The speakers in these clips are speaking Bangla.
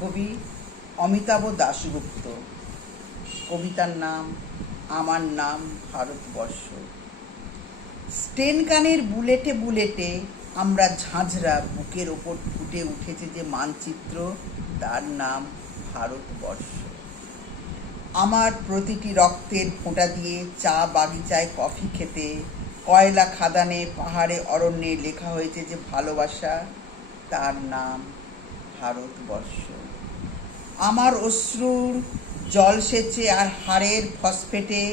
কবি অমিতাভ দাশগুপ্ত। কবিতার নাম আমার নাম ভারতবর্ষ। স্টেনগানের বুলেটে বুলেটে আমরা ঝাঁঝরা বুকের ওপর ফুটে উঠেছে যে মানচিত্র, তার নাম ভারতবর্ষ। আমার প্রতিটি রক্তের ফোঁটা দিয়ে চা বাগিচায় কফি খেতে, কয়লা খাদানে পাহাড়ে অরণ্যে লেখা হয়েছে যে ভালোবাসা, তার নাম ভারতবর্ষ। আমার অশ্রুর জলসেচে আর হাড়ের ফসফেটে,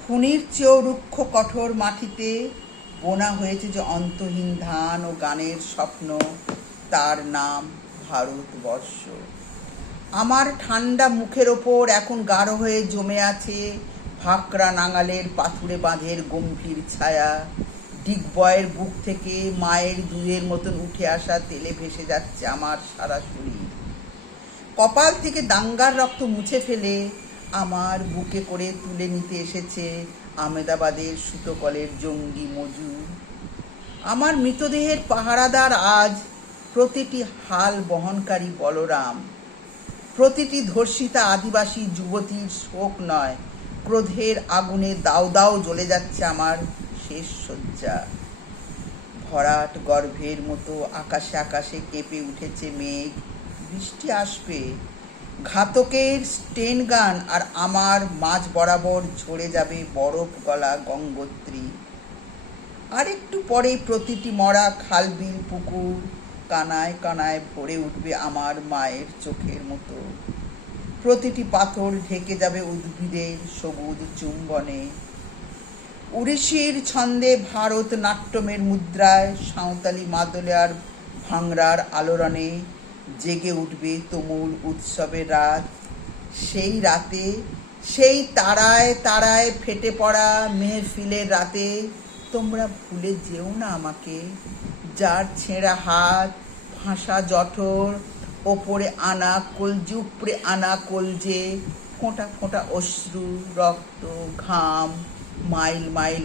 খুনির চেয়েও রুক্ষ কঠোর মাটিতে বোনা হয়েছে যে অন্তহীন ধান ও গানের স্বপ্ন, তার নাম ভারতবর্ষ। আমার ঠান্ডা মুখের ওপর এখন গাঢ় হয়ে জমে আছে ভাকরা নাঙালের পাথুরে বাঁধের গম্ভীর ছায়া। ডিগবয়ের বুক থেকে মায়ের দুধের মতন উঠে আসা তেলে ভেসে যাচ্ছে আমার সারা শরীর। কপাল থেকে দাঙ্গার রক্ত মুছে ফেলে আমার বুকে করে তুলে নিতে এসেছে আমেদাবাদের সুতোকলের জঙ্গি মজুর। আমার মৃতদেহের পাহারাদার আজ প্রতিটি হাল বহনকারী বলরাম। প্রতিটি ধর্ষিতা আদিবাসী যুবতীর শোক নয়, ক্রোধের আগুনে দাউ দাউ জ্বলে যাচ্ছে আমার শেষ শয্যা। ভরাট গর্ভের মতো আকাশে আকাশে কেঁপে উঠেছে মেঘ, বৃষ্টি আসবে। ঘাতকের স্টেনগান আর আমার মাঝ বরাবর ঝরে যাবে বরফ গলা গঙ্গোত্রী। আর একটু পরে প্রতিটি মরা খালবিল পুকুর কানায় কানায় ভরে উঠবে আমার মায়ের চোখের মতো। প্রতিটি পাথর ঢেকে যাবে উদ্ভিদের সবুজ চুম্বনে। উড়িষ্যির ছন্দে ভারত নাট্যমের মুদ্রায় সাঁওতালি মাদলে আর ভাংড়ার আলোড়নে জেগে উঠবে তুমুল উৎসবের রাত। সেই রাতে, সেই তারায় তারায় ফেটে পড়া মেহফিলের রাতে তোমরা ভুলে যেও না আমাকে, যার ছেঁড়া হাত, ফাঁসা জঠর, ওপরে আনা কলজে, উপরে আনা কলজে, ফোঁটা ফোঁটা অশ্রু, রক্ত, ঘাম, মাইল মাইল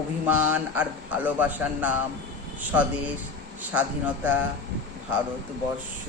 অভিমান আর ভালোবাসার নাম স্বদেশ, স্বাধীনতা, ভারতবর্ষ।